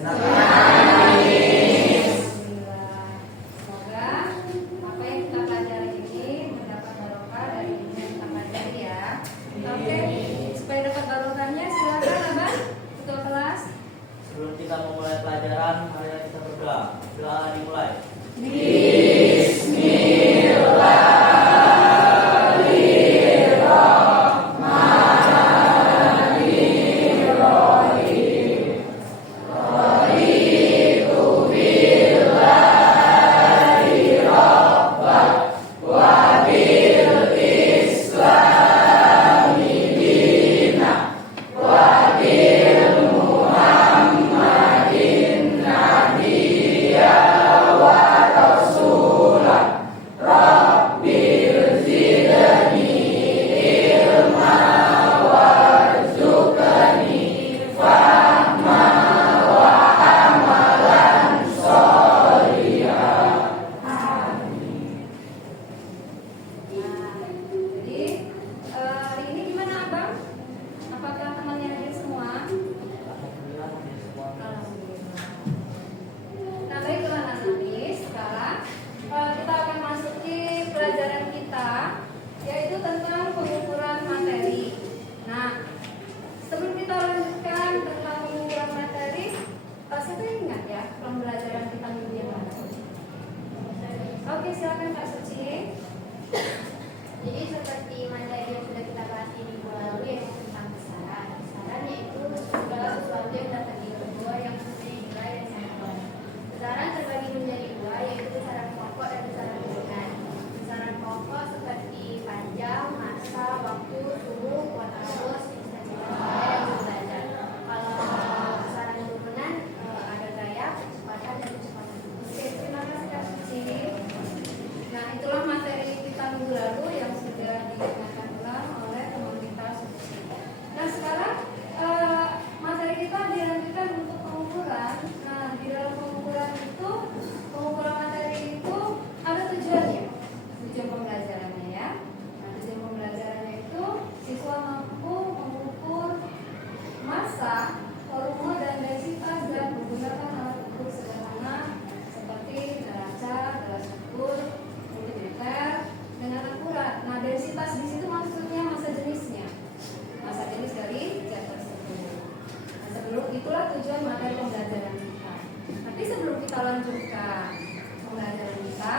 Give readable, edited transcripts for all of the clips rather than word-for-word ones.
Alhamdulillah. Semoga apa yang kita pelajari ini mendapat barokah dari ilmu yang kita pelajari ya. Oke, supaya dapat barokahnya silakan Abang ketua kelas. Sebelum kita memulai pelajaran, mari kita berdoa. Doa dimulai. Jadi hari ini gimana Abang? Apakah temannya hadir semua? Alhamdulillah. Nah baiklah nanti sekarang kita akan masuki pelajaran kita, yaitu tentang pengukuran materi. Nah sebelum kita lanjutkan tentang pengukuran materi, siapa yang ingat ya pembelajaran kita minggu yang lalu? Oke, silakan Kak Suci. Jadi seperti materi yang sudah kita bahas di minggu lalu yaitu tentang besaran. Besaran yaitu segala sesuatu yang dapat diukur yang mempunyai nilai dan sampel. Besaran terbagi menjadi dua yaitu besaran pokok dan besaran turunan. Besaran pokok seperti panjang, masa, waktu, suhu, kuota arus, intensitas cahaya, dan derajat. Kalau besaran turunan ada gaya, kecepatan, dan kecepatan. Oke, terima kasih Kak Suci. Nah itulah materi kita minggu lalu yang sudah diingatkan ulang oleh teman kita Suci. Nah sekarang materi kita dilanjutkan untuk pengukuran. Nah di dalam pengukuran itu, pengukuran materi itu ada tujuannya, tujuan pembelajarannya ya. Nah tujuan pembelajarannya itu siswa mampu mengukur massa, volume dan densitas dan menggunakan alat ukur sederhana seperti neraca, gelas ukur, multimeter dengan akurat. Nah densitas di situ maksudnya massa jenisnya, massa jenis dari zat tersebut. Nah sebelum itulah tujuan materi pembelajaran kita. Tapi sebelum kita lanjutkan pembelajaran kita,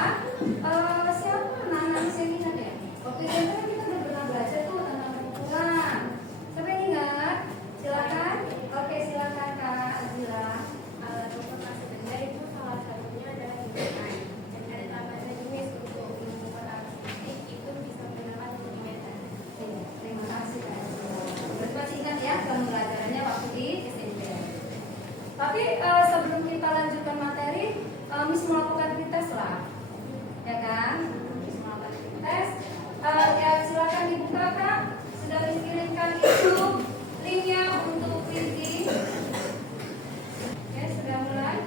siapa anak-anak masih ingat ya? Waktu itu kan kita udah pernah belajar tuh tentang pengukuran. Siapa yang ingat? Silakan. Oke silakan Kak Azila. Alat ukur massa benda itu salah satunya adalah hitungan. Dan ada tambahan jenis untuk mengukur arus listrik itu bisa menggunakan multimeter. Terima kasih Kak Azila. Berarti masih ingat ya pembelajarannya waktu di SMP. Tapi sebelum kita lanjutkan materi, Miss melakukan tes lah, ya kan? Miss melakukan tes. Ya silakan dibuka Kak. Sudah dikirimkan itu linknya untuk printing. Ya sudah mulai.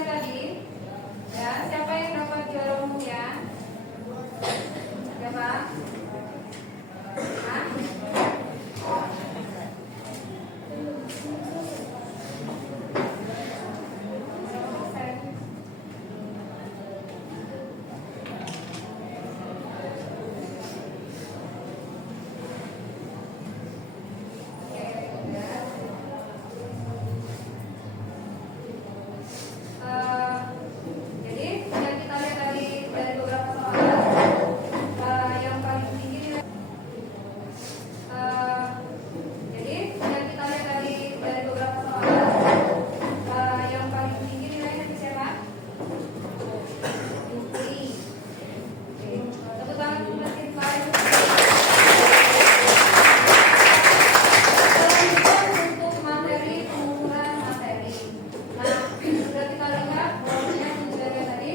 lihat tadi, ya siapa yang dapat juara umum ya? Siapa? Hah? Jadi yang kita lihat tadi dari beberapa soal, yang paling tinggi jadi yang kita lihat tadi dari beberapa soal, yang paling tinggi nilainya itu siapa? Putri. Oke, tepuk tangan untuk Mas Irfan. Selanjutnya untuk materi pengukuran materi. Nah, sudah kita lihat bahwasanya tujuannya tadi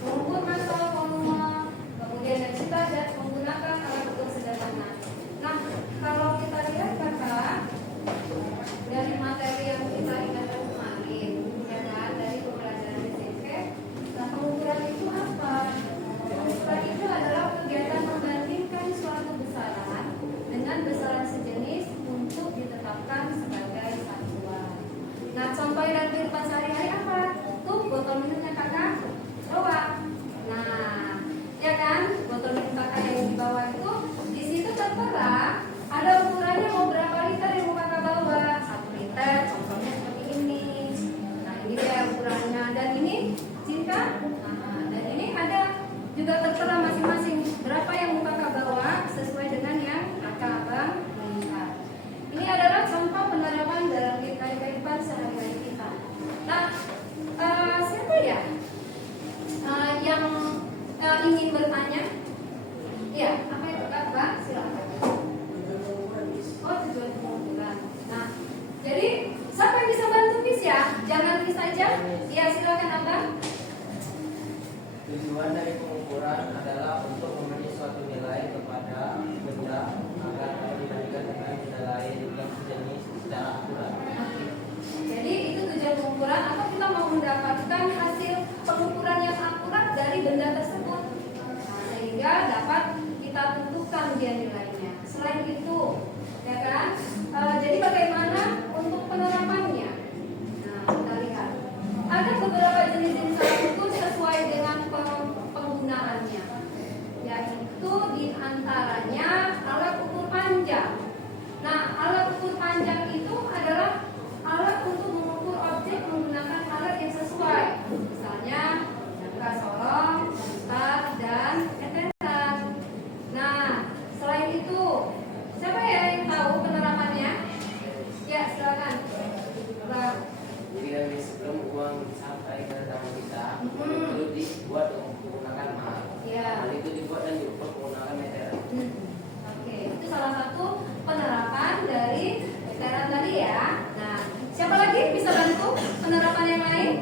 mengukur massa, volume, kemudian densitas dan menggunakan alat ukur sederhana. Nah, kalau kita lihat kakak dari materi yang kita ingatkan kemarin, ya kan, dari pembelajaran SMP, nah pengukuran itu apa? Pengukuran itu adalah kegiatan membandingkan suatu besaran dengan besaran sejenis untuk ditetapkan sebagai satuan. Nah, contoh dan kehidupan sehari-hari apa? Tuh botol minumnya kakak bawa. Nah, ya kan, botol minum kakak yang di bawah itu di situ tertera ada ukurannya mau berapa liter yang mau kakak bawa. 1 liter, contohnya seperti ini. Nah, ini dia ukurannya. Dan ini jika, dan ini ada juga tertera masing-masing berapa yang mau kakak bawa sesuai dengan yang kakak abang minta. Ini adalah contoh penerapan dalam kehidupan sehari-hari kita. Nah, siapa ya yang ingin bertanya? Iya, apa itu kak? Bang, silakan. Oh, tujuan pengukuran. Nah, jadi siapa yang bisa bantu bis ya? Jangan bis saja. Iya, silakan abang. Tujuan dari pengukuran adalah untuk memberi suatu nilai kepada benda agar dapat dibandingkan dengan benda lain yang sejenis secara akurat. Jadi itu tujuan pengukuran atau kita mau mendapatkan hasil pengukuran yang akurat dari benda tersebut. Nah, sehingga dapat kita tentukan dia nilainya. Selain itu, ya kan? Jadi bagaimana untuk penerapannya? Nah, kita lihat. Ada beberapa jenis-jenis alat ukur sesuai dengan penggunaannya. Yaitu diantaranya alat ukur panjang. Nah, alat ukur panjang itu adalah alat untuk mengukur objek menggunakan alat yang sesuai. Misalnya jangka solong, besar, dan eteran. Nah, selain itu, siapa ya yang tahu penerapannya? Ya, silakan. Bang. Jadi dari sebelum uang sampai ke tangan kita, itu dibuat menggunakan mal. Ya. Hal itu dibuat dan diukur menggunakan meteran. Oke, itu salah satu penerapan dari meteran tadi ya. Nah, siapa lagi bisa bantu penerapan yang lain?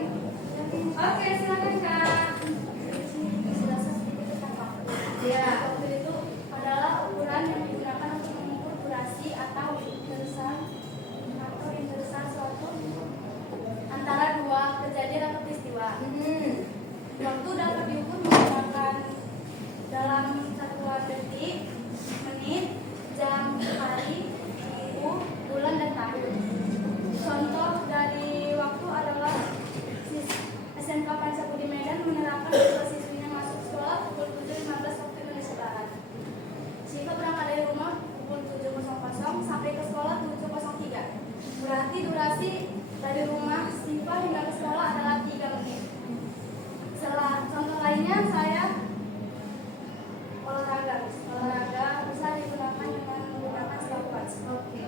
Oke, silakan kak. Ya. Waktu itu adalah ukuran yang digunakan untuk mengukur durasi atau interesa suatu antara dua kejadian atau peristiwa. Waktu dapat diukur menggunakan dalam satuan detik, menit, jam, hari, minggu, bulan, dan tahun. Contoh dari waktu adalah SMK Pancasila di Medan menerapkan bahwa siswinya masuk sekolah pukul 7.15 waktu Indonesia Barat. Siswa berangkat dari rumah pukul 7.00 sampai ke sekolah 7.03. Berarti durasi dari rumah siswa hingga ke sekolah adalah 3 menit. Contoh lainnya saya olahraga bisa digunakan dengan menggunakan stopwatch. Oke.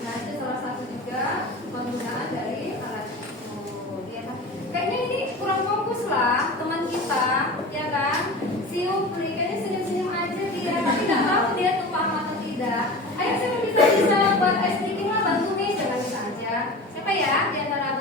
Nah, itu salah satu juga penggunaan dari alat ukur. Ya, kayaknya ini kurang fokus lah teman kita, ya kan? Si Upri kayaknya senyum-senyum aja dia, tapi nggak tahu dia tuh paham atau tidak. Ayo, siapa bisa buat ice breaking lah, bantu nih, jangan bisa aja. Siapa ya di antara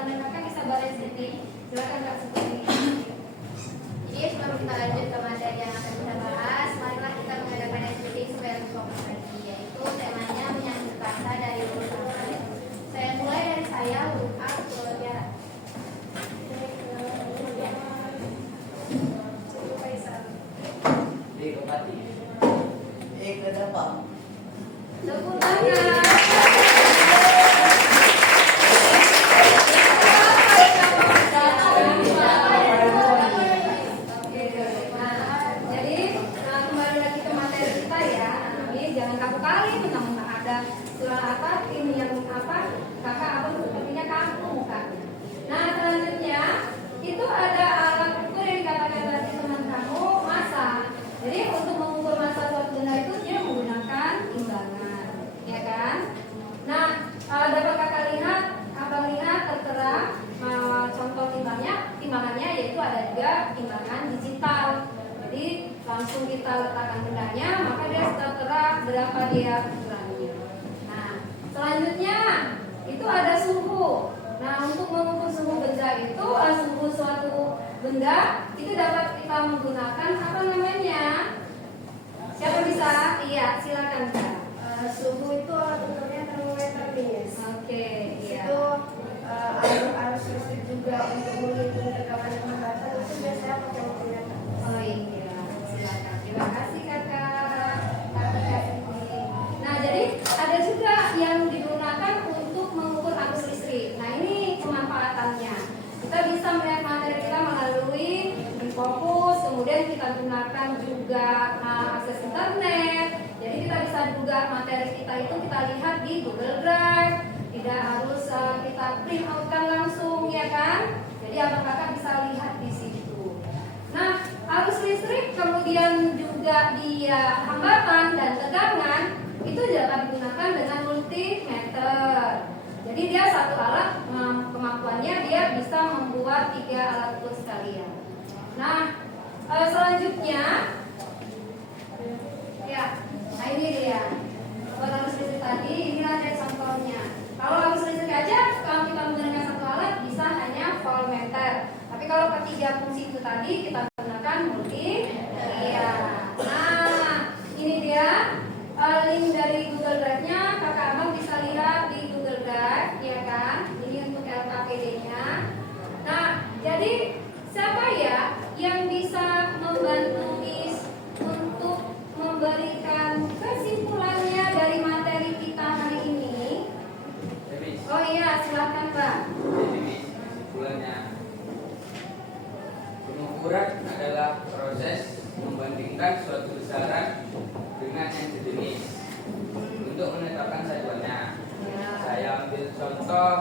kita letakkan bendanya, maka dia tertera berapa dia ukurannya. Nah, selanjutnya itu ada suhu. Nah, untuk mengukur suhu benda itu, suhu suatu benda itu dapat kita menggunakan apa namanya? Siapa bisa? Iya, silakan Kak. Suhu itu alat ukurnya termometer nih. Oke, iya. Itu arus listrik juga untuk menghitung tegangan temperatur itu biasanya pakai multimeter. Oh iya, silakan. Terima kasih kakak. Kakak ini. Nah, jadi ada juga yang digunakan untuk mengukur arus listrik. Nah, ini pemanfaatannya. Kita bisa melihat materi kita melalui fokus, kemudian kita gunakan juga akses internet. Jadi kita bisa juga materi kita itu kita lihat di Google Drive. Tidak harus kita print outkan langsung, ya kan? Jadi abang kakak bisa lihat di situ. Nah, arus listrik kemudian juga dia hambatan dan tegangan itu dapat digunakan dengan multimeter. Jadi dia satu alat, kemampuannya dia bisa membuat 3 alat ukur sekalian. Nah, selanjutnya ya, nah ini dia. Buat arus listrik tadi, inilah dia contohnya. Kalau arus listrik aja, kalau kita menggunakan satu alat bisa hanya voltmeter. Tapi kalau ketiga fungsi itu tadi kita gunakan multimeter. Nah, ini dia link dari Google Drive-nya. Kakak abang bisa lihat di Google Drive, ya kan? Ini untuk LKPD-nya. Nah, jadi siapa ya yang bisa membantu Miss untuk memberikan kesimpulannya dari materi kita hari ini? Oh iya, silakan Pak. Jadi kesimpulannya, pengukuran adalah proses membandingkan suatu besaran dengan yang sejenis untuk menetapkan satuannya. Ya. Saya ambil contoh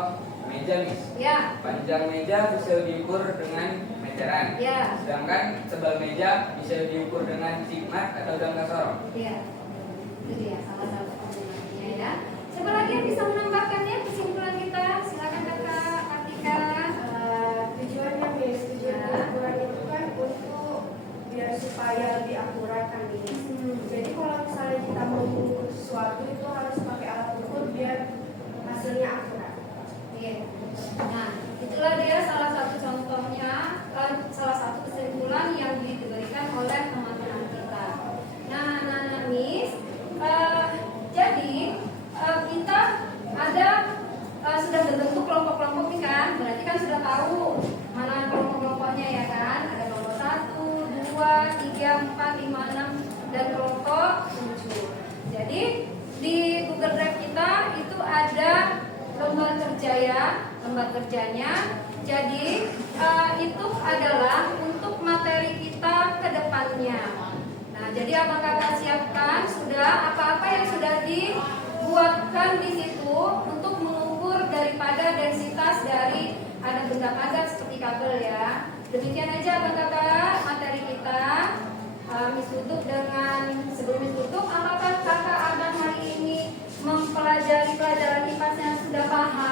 meja, Miss. Ya. Panjang meja bisa diukur dengan meteran. Ya. Sedangkan tebal meja bisa diukur dengan sigmat atau jangka sorong. Iya, itu dia salah satu penggunaannya ya. Siapa lagi yang bisa menambahkannya kesimpulan kita? Silakan kakak Kartika. Tujuannya tujuan pengukuran itu kan untuk biar supaya lebih akurat kan ini. Jadi kalau misalnya kita mau mengukur sesuatu itu harus pakai alat ukur biar hasilnya akurat. Iya. Nah, itulah dia salah satu contohnya, salah satu kesimpulan yang diberikan oleh teman-teman kita. Nah, Miss, jadi kita ada sudah berbentuk kelompok-kelompok nih kan, berarti kan sudah tahu mana kelompok-kelompoknya ya kan, ada kelompok 1, 2, 3, 4, 5, 6 dan kelompok 7. Jadi di Google Drive kita itu ada lembar kerja ya, lembar kerjanya. Jadi itu adalah untuk materi kita ke depannya. Nah, jadi abang kakak siapkan sudah apa-apa yang sudah dibuatkan di situ untuk mengukur daripada densitas dari ada benda padat seperti kabel ya. Demikian aja abang kakak materi kita. Miss tutup dengan sebelum Miss tutup, apakah kakak abang hari ini mempelajari pelajaran IPA yang sudah paham?